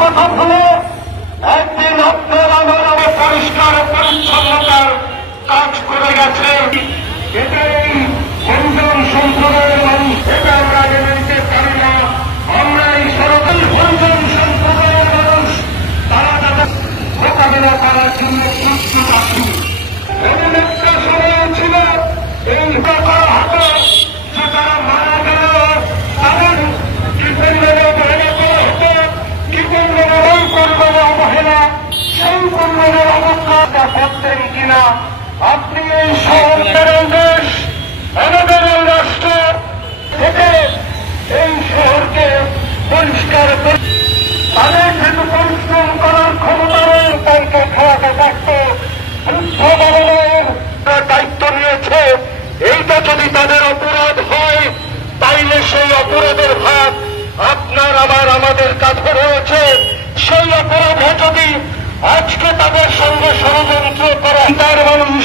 কথা হলো একদিন আপনার আমার পরিষ্কার পরিচ্ছন্নতার কাজ করে গেছে। এটাই হরিজন সম্প্রদায়ের মানুষ, এটা আমরা মেনে নিতে পারি না। আমরা এই সরকারি হরিজন সম্প্রদায়ের মানুষ তারা তাদের মোকাবিলা করার জন্য প্রস্তুত আছি। এমন একটা সময় ছিল এই করা হতো যে তারা মারা গেল তাদের কি পরিমাণে অবহেলা করা হতো, কি পরিমাণে ওই পরিমাণে অবহেলা সেই পরিমাণে অবজ্ঞা করতেন কিনা। আপনি এই শহরের দেশ আমাদের এই রাষ্ট্র থেকে এই শহরকে পরিষ্কার করে তাদের যেহেতু পরিশ্রম করার ক্ষমতা নেই তাইকে খেলাতে থাকতো বৃদ্ধ বাবনের দায়িত্ব নিয়েছে। এইটা যদি তাদের অপরাধ হয় তাইলে সেই অপরাধের ভাগ আপনার আমাদের কাছে রয়েছে। সেই অপরাধে যদি আজকে তাদের সঙ্গে ষড়যন্ত্র করা তার মানুষ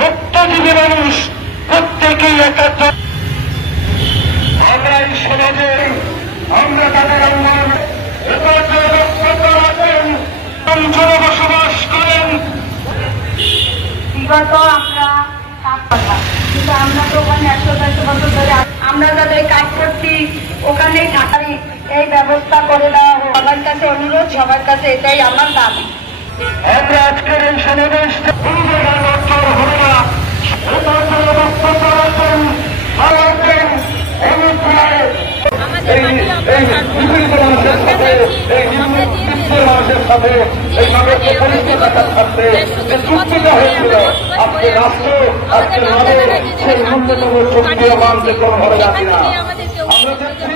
মুক্তজীবী মানুষ প্রত্যেকেই একাত্ম আমরা এই সমাজে আমরা তাদের অঞ্চলে বসবাস করেন। বিগত আমরা কিন্তু আমরা তো ওখানে 100-150 বছর ধরে আমরা যাদের কাজ করছি ওখানেই থাকার এই ব্যবস্থা করে দেওয়া হোক। সবার কাছে অনুরোধ, সবার কাছে এটাই আমার দাবি। আমরা আজকের এই সমাবেশ মানুষের সাথে এই মানুষকে পরিষ্কার থাকতে যে চুক্তিটা হয়েছিল আজকে রাষ্ট্র আজকে আমাদের সেই ন্যূনতম চুক্তি মানতে কোনোভাবে রাখি না। আমরা দেখছি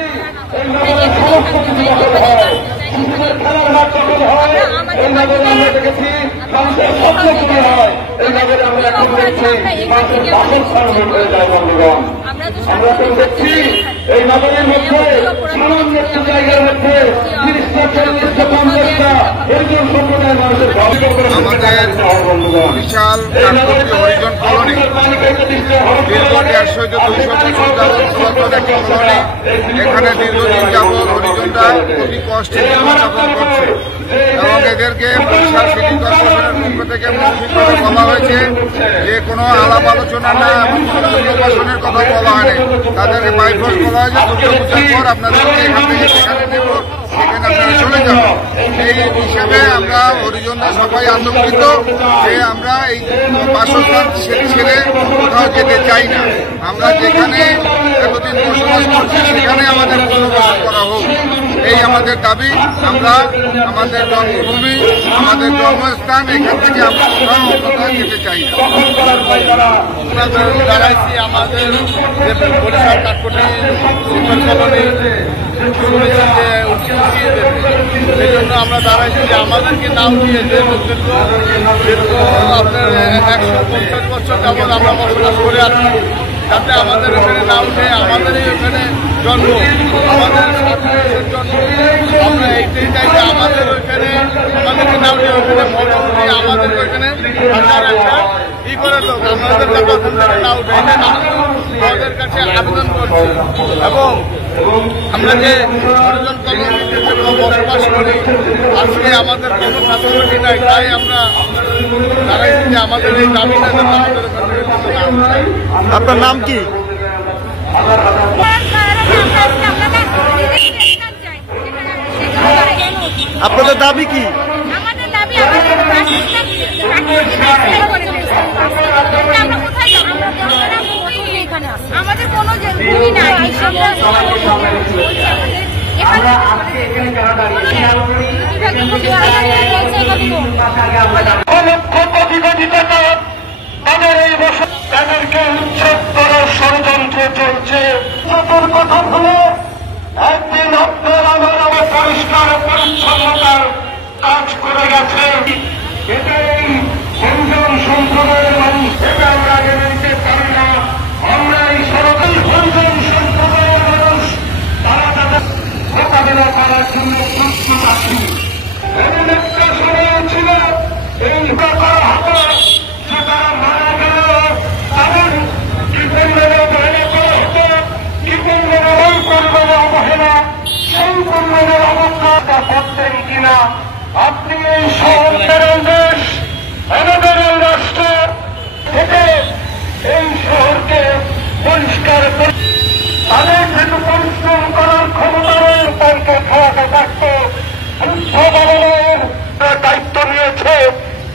এই নগরের সমস্ত কিছু দখল হয়, শিশুদের খেলার মাঠ দখল হয়, এই নগরে আমরা দেখেছি মানুষের স্বপ্ন চুরি হয়, এই নগরে আমরা এখন দেখছি মানুষের বাসস্থান হয়ে যায়। বন্ধুগণ, আমরা তো দেখছি এই নগরের মধ্যে সামান্য একটু জায়গার মধ্যে 30টা-40টা-50টা হরিজন সম্প্রদায়ের মানুষের বিশাল হরিজন কলোনি দীর্ঘ 150-200 বছর যাবৎ কলোনি। এখানে দীর্ঘদিন যাবৎ হরিজনরা খুবই কষ্টে জীবনযাপন করছে এবং এদেরকে বরিশাল সিটি কর্পোরেশনের পক্ষ থেকে মৌখিকভাবে বলা হয়েছে যে কোনো আলাপ আলোচনা না এবং কোনো পুনর্বাসনের কথা বলা হয়নি। তাদেরকে বাইফোর্স বলা হয়েছে দুর্গাপূজার পর আপনাদেরকে এখান থেকে সেখানে দেব, সেখানে আপনারা চলে যাবেন। এই হিসাবে আমরা হরিজনরা সবাই আতঙ্কিত যে আমরা এই বাসস্থান ছেড়ে কোথাও যেতে চাই না। আমরা যেখানে এতদিন বসবাস করছি সেখানে আমাদের পুনর্বাসন করা হোক, এই আমাদের দাবি। আমরা আমাদের জন্মভূমি, আমাদের জন্মস্থান, এখান থেকে আমরা কোথাও যেতে চাই না। দাঁড়াইছি আমাদের বরিশাল কাঠকোটি সেই জন্য আমরা দাঁড়াইছি যে আমাদেরকে নাম দিয়ে যে আপনার 150 বছর যাবৎ আমরা বসবাস করে আসছি, যাতে আমাদের এখানে না উঠে, আমাদেরই এখানে জন্ম, আমাদের জন্ম, আমরা এইটাই চাই যে আমাদের ওইখানে আমাদেরকে না উঠে ওইখানে মোটামুটি আমাদের ওইখানে থাকার একটা ই করে লোক আমাদের ওখান থেকে না উঠে আমাদের কাছে আবেদন করছি। এবং আমরা যে হরিজন কলোনিতে বসবাস করি আজকে আমাদের কোনো ফ্যাসিলিটি নাই, তাই আমরা দাঁড়াইছি যে আমাদের এই দাবিটা যাতে আমাদের ওখানে। আপনার নাম কি? আপনাদের দাবি কি? আমাদের দাবি আমাদের কোনো ভূমি নাই, তাদের এই বছর তাদেরকে উচ্ছেদ করার ষড়যন্ত্র চলছে। কথা হলো একদিন আপনার আমার পরিষ্কার পরিচ্ছন্নতার কাজ করে গেছে। এটাই হরিজন সম্প্রদায়ের মানুষ, এটা আমরা মেনে নিতে পারি না। আমরা এই সরকারি হরিজন সম্প্রদায়ের মানুষ তারা তাদের মোকাবিলা করার জন্য প্রস্তুত আছি। এমন একটা সময় ছিল এই করা হতো যে তারা মারা গেল তাদের কি পরিমাণে অবহেলা করা হতো, কি পরিমাণে ওই পরিমাণে অবহেলা সেই পরিমাণের অবজ্ঞা করতেন কিনা। আপনি এই শহরের দেশ, আমাদের এই রাষ্ট্র থেকে এই শহরকে পরিষ্কার করে তাদের যেহেতু পরিশ্রম করার ক্ষমতা নেই, তাদেরকে খাওয়াতে থাকতে বৃদ্ধ বাবনের দায়িত্ব নিয়েছে।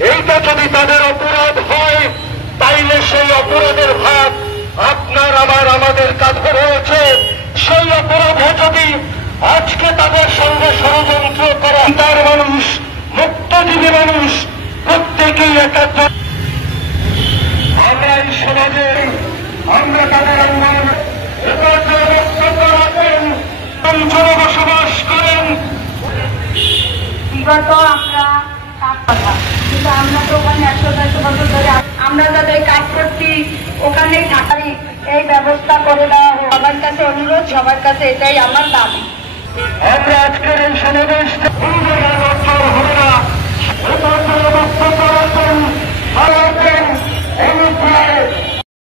এইটা যদি তাদের অপরাধ হয়, তাইলে সেই অপরাধের ভাগ আপনার আমাদের কাছে রয়েছে। সেই অপরাধে যদি আজকে তাদের সঙ্গে ষড়যন্ত্র করা, তার মানুষ, মুক্তজীবী মানুষ প্রত্যেকেই একাত্ম। আমরা এই সমাজে আমরা তাদের অঞ্চলে বসবাস করেন। বিগত আমরা কাজ কথা, কিন্তু আমরা তো ওখানে 100-150 বছর ধরে আমরা যাদের কাজ করছি ওখানেই থাকারই এই ব্যবস্থা করে দেওয়া হোক। সবার কাছে অনুরোধ, সবার কাছে এটাই আমার দাবি। আমরা আজকের এই সমাবেশ